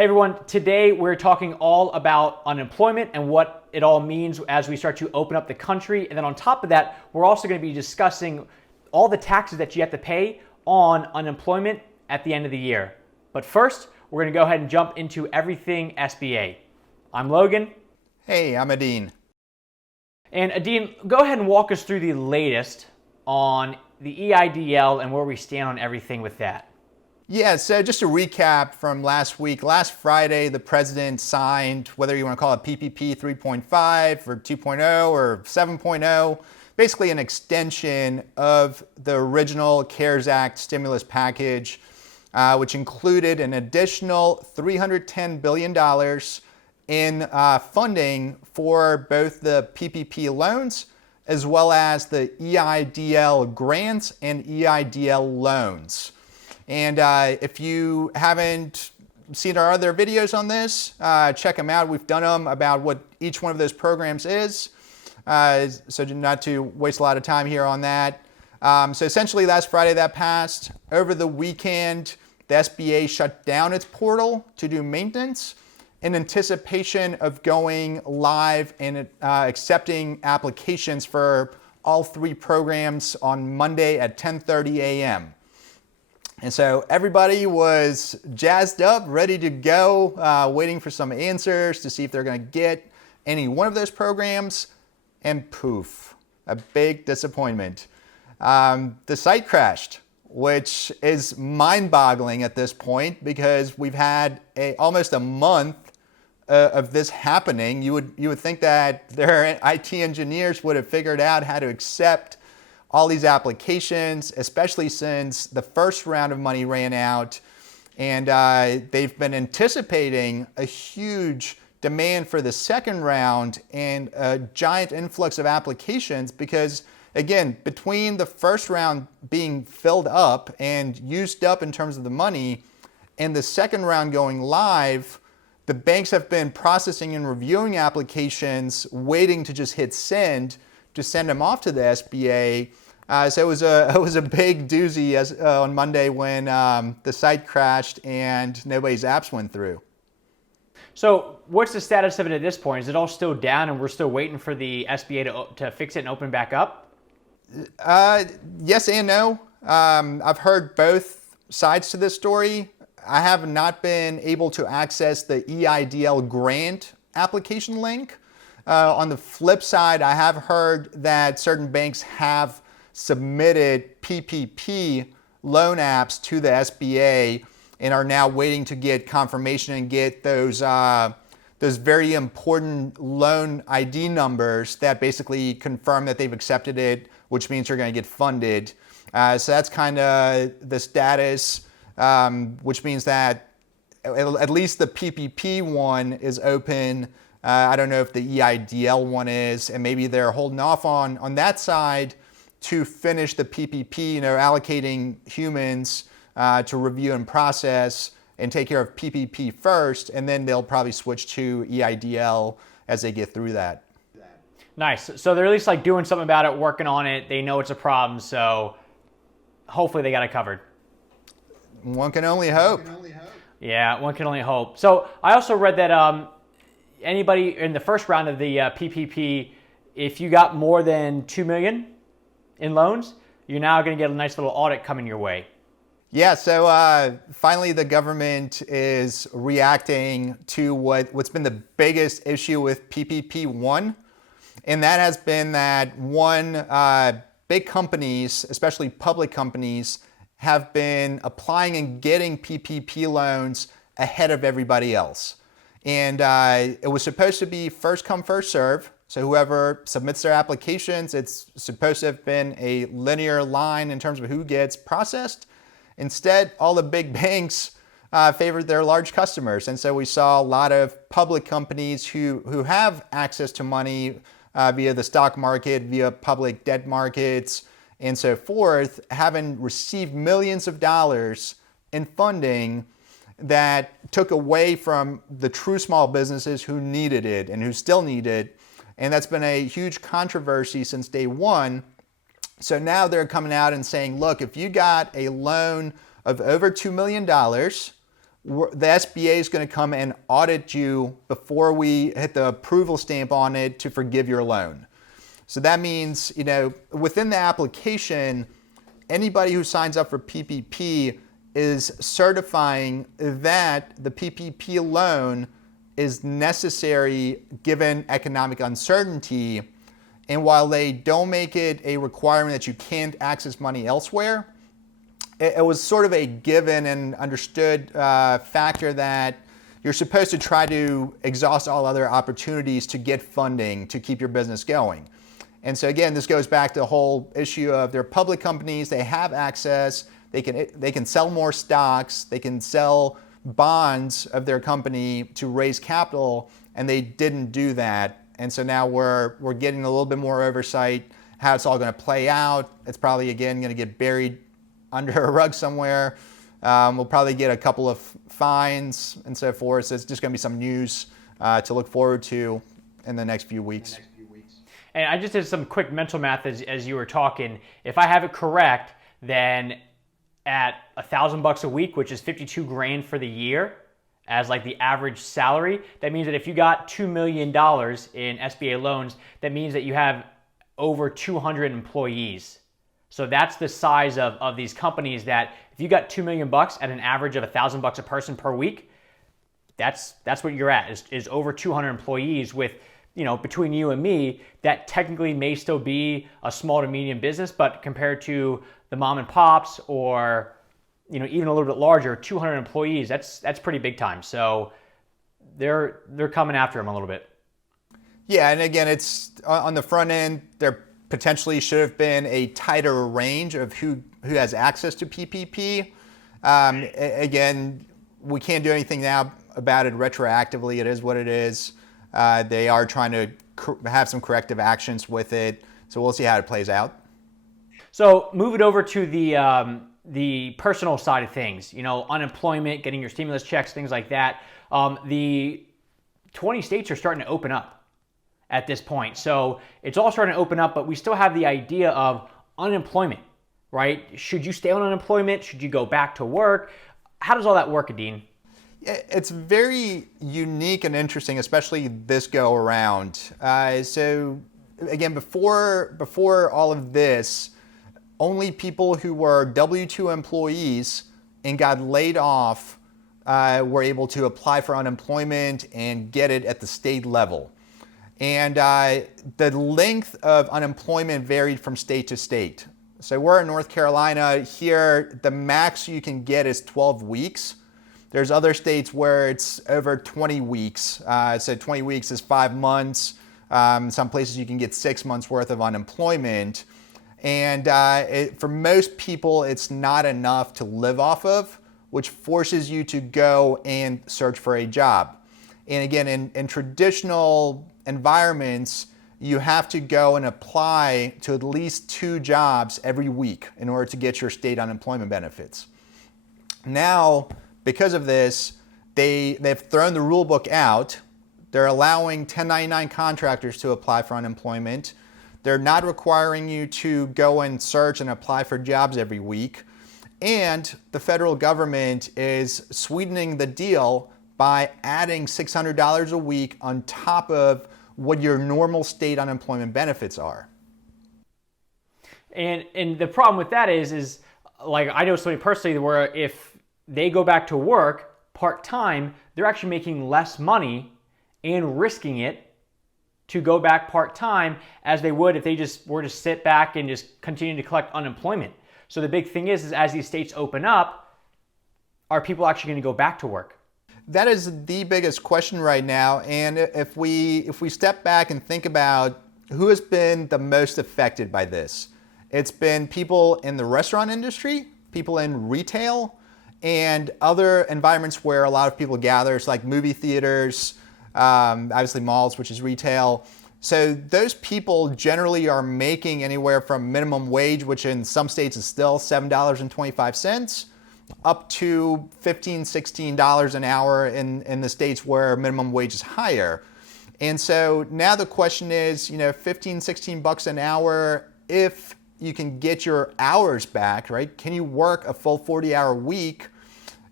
Hey everyone, today we're talking all about unemployment and what it all means as we start to open up the country. And then on top of that, we're also going to be discussing all the taxes that you have to pay on unemployment at the end of the year. But first, we're going to go ahead and jump into everything SBA. I'm Logan. Hey, I'm Edin. And Edin, go ahead and walk us through the latest on the EIDL and where we stand on everything with that. Yeah, so just a recap from last week. Last Friday, the president signed, whether you want to call it PPP 3.5 or 2.0 or 7.0, basically an extension of the original CARES Act stimulus package, which included an additional $310 billion in funding for both the PPP loans as well as the EIDL grants and EIDL loans. And if you haven't seen our other videos on this, check them out. We've done them about what each one of those programs is. So not to waste a lot of time here on that. So essentially last Friday that passed. Over the weekend, the SBA shut down its portal to do maintenance in anticipation of going live and accepting applications for all three programs on Monday at 10:30 a.m. And so everybody was jazzed up, ready to go, waiting for some answers to see if they're going to get any one of those programs, and poof, a big disappointment. The site crashed, which is mind-boggling at this point because we've had almost a month of this happening. You would think that their IT engineers would have figured out how to accept all these applications, especially since the first round of money ran out, and they've been anticipating a huge demand for the second round and a giant influx of applications because, again, between the first round being filled up and used up in terms of the money and the second round going live, the banks have been processing and reviewing applications, waiting to just hit send to send them off to the SBA. So it was a big doozy on Monday when the site crashed and nobody's apps went through. So what's the status of it at this point? Is it all still down and we're still waiting for the SBA to fix it and open back up? Yes and no. I've heard both sides to this story. I have not been able to access the EIDL grant application link. On the flip side, I have heard that certain banks have submitted PPP loan apps to the SBA and are now waiting to get confirmation and get those very important loan ID numbers that basically confirm that they've accepted it, which means you're going to get funded. So that's kind of the status, which means that at least the PPP one is open. I don't know if the EIDL one is, and maybe they're holding off on that side to finish the PPP, allocating humans to review and process and take care of PPP first, and then they'll probably switch to EIDL as they get through that. Nice. So they're at least like doing something about it, working on it. They know it's a problem, so hopefully they got it covered. One can only hope. Yeah, one can only hope. So I also read that anybody in the first round of the PPP, if you got more than $2 million in loans, you're now going to get a nice little audit coming your way. Yeah, so finally the government is reacting to what's been the biggest issue with PPP 1, and that has been that big companies, especially public companies, have been applying and getting PPP loans ahead of everybody else. And it was supposed to be first come, first serve. So whoever submits their applications, it's supposed to have been a linear line in terms of who gets processed. Instead, all the big banks favored their large customers. And so we saw a lot of public companies who have access to money via the stock market, via public debt markets, and so forth, having received millions of dollars in funding that took away from the true small businesses who needed it and who still need it. And that's been a huge controversy since day one. So now they're coming out and saying, look, if you got a loan of over $2 million, The SBA is going to come and audit you before we hit the approval stamp on it to forgive your loan. So that means, within the application, anybody who signs up for PPP is certifying that the PPP loan is necessary given economic uncertainty. And while they don't make it a requirement that you can't access money elsewhere, it was sort of a given and understood factor that you're supposed to try to exhaust all other opportunities to get funding to keep your business going. And so again, this goes back to the whole issue of they're public companies, they have access, they can sell more stocks, they can sell bonds of their company to raise capital, and they didn't do that. And so now we're getting a little bit more oversight, how it's all going to play out. It's probably, again, going to get buried under a rug somewhere. We'll probably get a couple of fines and so forth. So it's just going to be some news to look forward to in the next few weeks. And I just did some quick mental math as you were talking. If I have it correct, then at $1,000 a week, which is 52 grand for the year, as like the average salary, that means that if you got $2 million in SBA loans, that means that you have over 200 employees. So that's the size of these companies, that if you got $2 million at an average of $1,000 a person per week, that's what you're at, is over 200 employees with, between you and me, that technically may still be a small to medium business, but compared to the mom and pops or, even a little bit larger, 200 employees, that's pretty big time. So they're coming after them a little bit. Yeah, and again, it's on the front end, there potentially should have been a tighter range of who has access to PPP. Again, we can't do anything now about it retroactively. It is what it is. They are trying to have some corrective actions with it. So we'll see how it plays out. So move it over to the personal side of things, unemployment, getting your stimulus checks, things like that. The 20 states are starting to open up at this point. So it's all starting to open up, but we still have the idea of unemployment, right? Should you stay on unemployment? Should you go back to work? How does all that work, Edin? It's very unique and interesting, especially this go around. So again, before all of this, only people who were W-2 employees and got laid off were able to apply for unemployment and get it at the state level. And the length of unemployment varied from state to state. So we're in North Carolina. Here, the max you can get is 12 weeks. There's other states where it's over 20 weeks. So 20 weeks is 5 months. Some places you can get 6 months worth of unemployment. And for most people, it's not enough to live off of, which forces you to go and search for a job. And again, in traditional environments, you have to go and apply to at least 2 jobs every week in order to get your state unemployment benefits. Now, because of this, they've thrown the rule book out. They're allowing 1099 contractors to apply for unemployment. They're not requiring you to go and search and apply for jobs every week. And the federal government is sweetening the deal by adding $600 a week on top of what your normal state unemployment benefits are. And the problem with that is like, I know somebody personally where if they go back to work part-time, they're actually making less money and risking it to go back part-time as they would if they just were to sit back and just continue to collect unemployment. So the big thing is as these states open up, are people actually going to go back to work? That is the biggest question right now. And if we step back and think about who has been the most affected by this, it's been people in the restaurant industry, people in retail, and other environments where a lot of people gather, it's like movie theaters, obviously malls, which is retail. So those people generally are making anywhere from minimum wage, which in some states is still $7.25, up to $15, $16 an hour in the states where minimum wage is higher. And so now the question is, 15, 16 bucks an hour, if you can get your hours back, right? Can you work a full 40-hour week?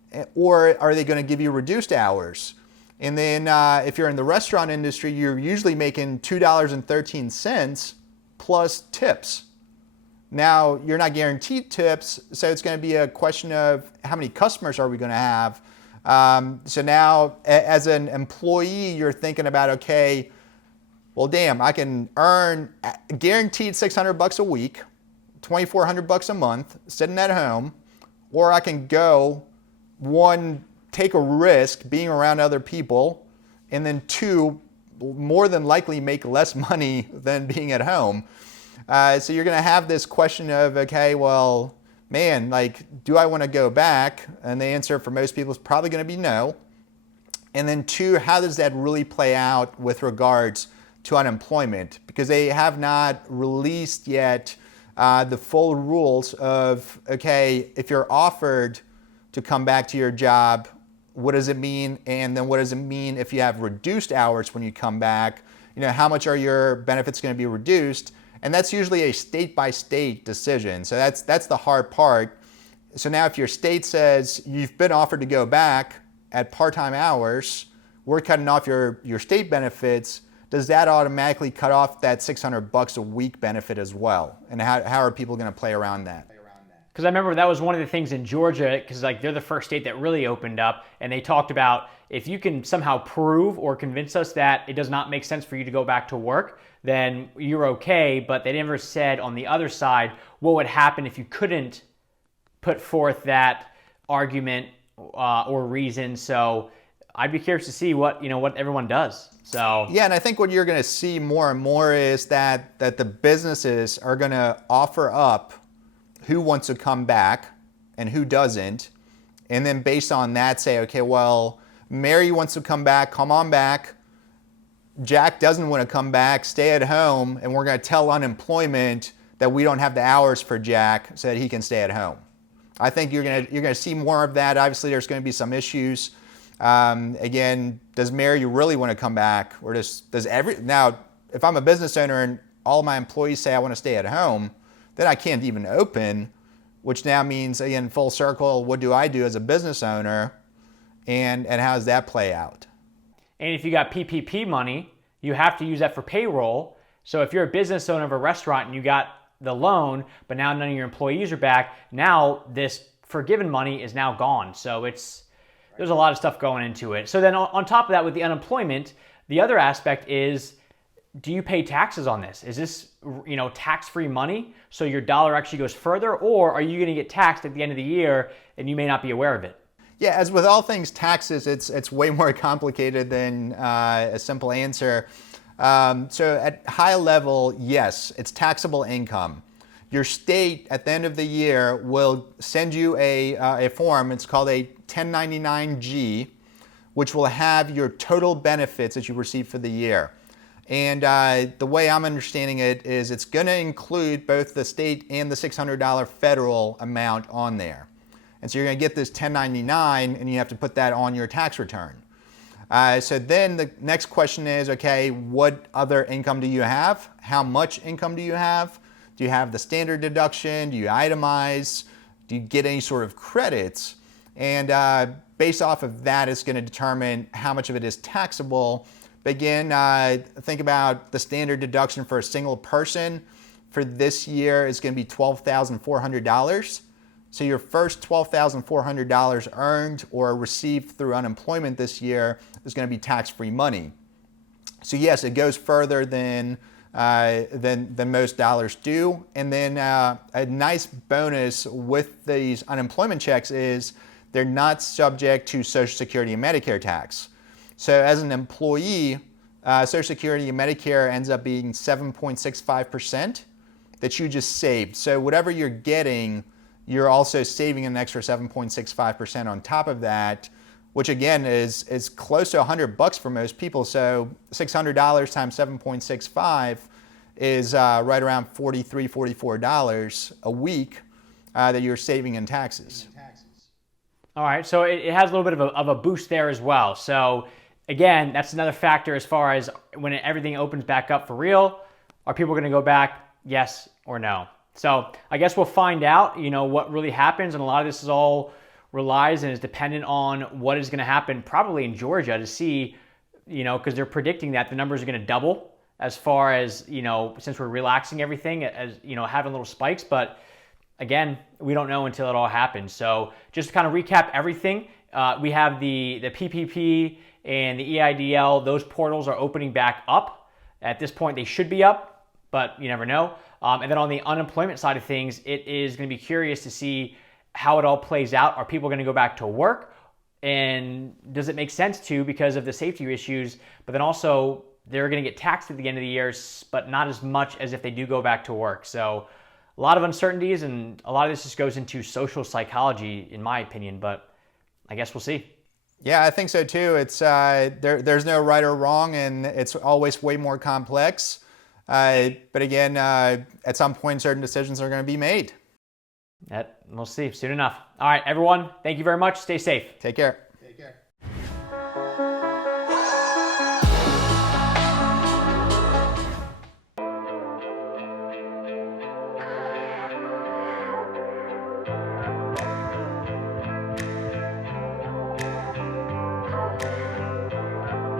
or are they going to give you reduced hours? And then if you're in the restaurant industry, you're usually making $2.13 plus tips. Now, you're not guaranteed tips, so it's going to be a question of how many customers are we going to have. So now, as an employee, you're thinking about, okay, well, damn, I can earn guaranteed $600 a week, $2,400 a month, sitting at home, or I can go, one, take a risk being around other people, and then two, more than likely make less money than being at home. So you're going to have this question of, okay, well, man, like, do I want to go back? And the answer for most people is probably going to be no. And then two, how does that really play out with regards to unemployment? Because they have not released yet the full rules of, okay, if you're offered to come back to your job, what does it mean? And then what does it mean if you have reduced hours when you come back? You know, how much are your benefits going to be reduced? And that's usually a state-by-state decision. So that's the hard part. So now if your state says you've been offered to go back at part-time hours, we're cutting off your state benefits, does that automatically cut off that $600 a week benefit as well? And how are people going to play around that? Because I remember that was one of the things in Georgia, because like they're the first state that really opened up, and they talked about if you can somehow prove or convince us that it does not make sense for you to go back to work, then you're okay. But they never said on the other side what would happen if you couldn't put forth that argument or reason. So I'd be curious to see what everyone does. So yeah, and I think what you're going to see more and more is that the businesses are going to offer up who wants to come back and who doesn't, and then based on that say, okay, well, Mary wants to come back, come on back. Jack doesn't want to come back, stay at home, and we're going to tell unemployment that we don't have the hours for Jack so that he can stay at home. I think you're going to see more of that. Obviously, there's going to be some issues. Again, does Mary really want to come back, or does now? If I'm a business owner and all my employees say I want to stay at home, then I can't even open, which now means, again, full circle, what do I do as a business owner, and how does that play out? And if you got PPP money, you have to use that for payroll. So if you're a business owner of a restaurant and you got the loan, but now none of your employees are back, now this forgiven money is now gone. So there's a lot of stuff going into it. So then on top of that, with the unemployment, the other aspect is, do you pay taxes on this? Is this, tax-free money so your dollar actually goes further, or are you going to get taxed at the end of the year and you may not be aware of it? Yeah, as with all things taxes, it's way more complicated than a simple answer. So at high level, yes, it's taxable income. Your state at the end of the year will send you a form. It's called a 1099-G, which will have your total benefits that you receive for the year. And the way I'm understanding it is it's going to include both the state and the $600 federal amount on there. And so you're going to get this 1099 and you have to put that on your tax return. So then the next question is, okay, what other income do you have? How much income do you have? Do you have the standard deduction? Do you itemize? Do you get any sort of credits? And based off of that, it's going to determine how much of it is taxable. But again, think about the standard deduction for a single person for this year is going to be $12,400. So your first $12,400 earned or received through unemployment this year is going to be tax-free money. So yes, it goes further than most dollars do. And then a nice bonus with these unemployment checks is they're not subject to Social Security and Medicare tax. So as an employee, Social Security and Medicare ends up being 7.65% that you just saved. So whatever you're getting, you're also saving an extra 7.65% on top of that, which again is close to $100 for most people. So $600 times 7.65 is right around $43, $44 a week that you're saving in taxes. All right, so it has a little bit of a boost there as well. So again, that's another factor as far as when everything opens back up for real. Are people going to go back? Yes or no? So I guess we'll find out, what really happens. And a lot of this is all relies and is dependent on what is going to happen probably in Georgia to see, because they're predicting that the numbers are going to double as far as, since we're relaxing everything, as, having little spikes. But again, we don't know until it all happens. So just to kind of recap everything, we have the PPP and the EIDL. Those portals are opening back up. At this point, they should be up, but you never know. And then on the unemployment side of things, it is going to be curious to see how it all plays out. Are people going to go back to work? And does it make sense to, because of the safety issues? But then also, they're going to get taxed at the end of the year, but not as much as if they do go back to work. So a lot of uncertainties, and a lot of this just goes into social psychology, in my opinion, but I guess we'll see. Yeah, I think so too. It's there's no right or wrong, and it's always way more complex. But again, at some point, certain decisions are going to be made. We'll see soon enough. All right, everyone, thank you very much. Stay safe. Take care.